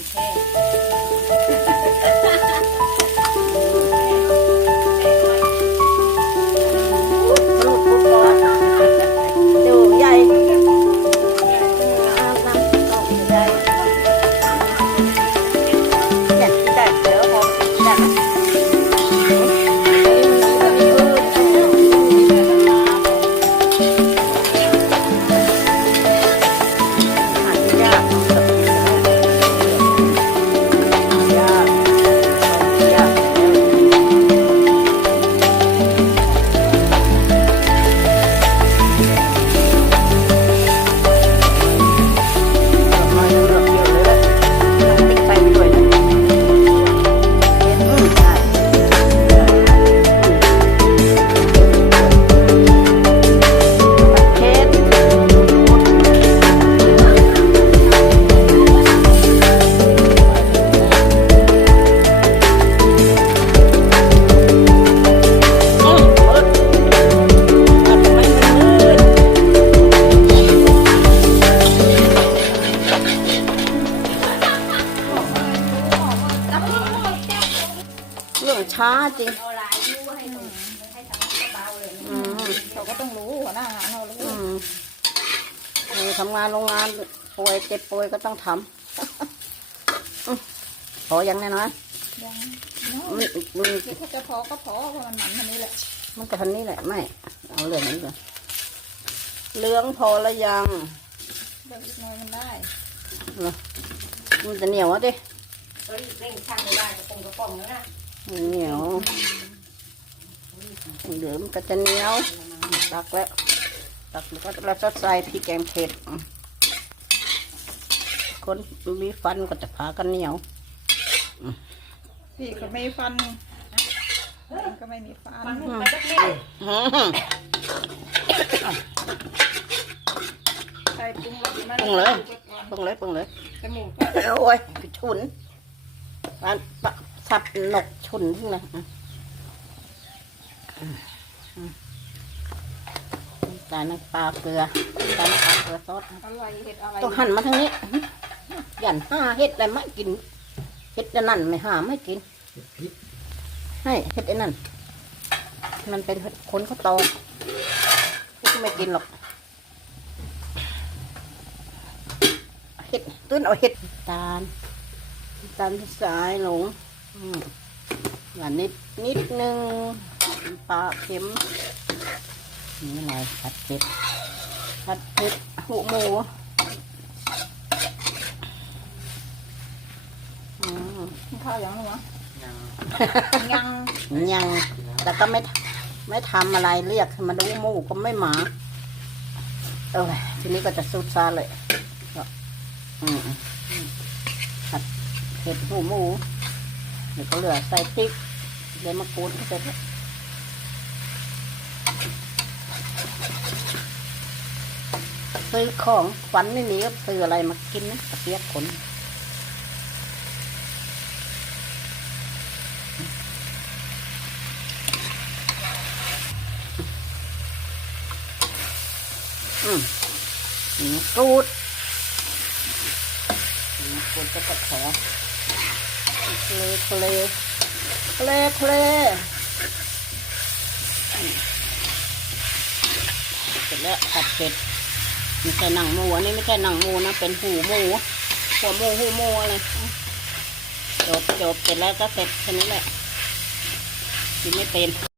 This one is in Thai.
แรื่องช้าจริงอืมเราก็ต้องรู้หัวหน้างานเรารู้อืมเออทำงานโรงงานป่วยเจ็บป่วยก็ต้องทำอืมพอยังแน่นอนยังมันมันคิดว่าจะพอก็พอเพราะมันหมันเท่านี้แหละ มันจะทันนี้แหละไม่เอาเรื่องนี้ก่อนเหลืองพอละยังเรื่องอีกหน่อยมันได้มันจะเหนียวอะดิเฮ้ยเร่งช่างไม่ได้กระปงกระป๋องแล้วนะ เหนียวเดี๋ยวมันก็จะเหนียวตักแล้วตักแล้วก็เราจะใส่พริกแกงเผ็ดอืมคนมีฟันก็จะพากันเหนียวพี่ก็ไม่ฟันเองก็ไม่มีฟันมันมุ่งไปสักนิดอืมใส่ปรุงรสมันปรุงเลยปรุงเลยปรุงเลยจมูกโอ้ยฉุนมันปะ สับหนกฉุนทั้งเลยอะอืมอืมตาลน้ำปลาเกลือตาลน้ำปลาเกลือซอสอะไรเห็ดอะไรต้องหั่นมาทางนี้หยันห้าเห็ดอะไรไม่กินเห็ดอันนั่นไม่ห้าไม่กินให้เห็ดไอ้นั่น มันเป็นคนเขาตอกที่ไม่กินหรอกเห็ดตื้นเอาเห็ดตาลตาลสายหลงอืม หวานนิดนิดนึงปลาเค็มนี่อะไรผัดเผ็ดผัดเผ็ดหูหมูอืมกินข้าวยังหรอวะยังยังแต่ก็ไม่ไม่ทำอะไรเรียกให้มาดูหมูก็ไม่มาเออทีนี้ก็จะสุดซาเลยก็อืมผัดเผ็ดหูหมู เดี๋ยวก็เหลือใส่พริกเลยมะกรูดก็เสร็จแล้วซื้อของฝันไม่มีก็ซื้ออะไรมากินนะกระเปียกขนอืมมกรูดกรูดก็จะแผล เคลเคลเคลเคลเสร็จแล้วผัดเผ็ดไม่ใช่หนังหมูอันนี้ไม่ใช่หนังหมูนะ เป็นหูหมูหัวหมูหูหมูอะไรจบจบเสร็จแล้วก็เสร็จแค่นี้แหละกินไม่เป็น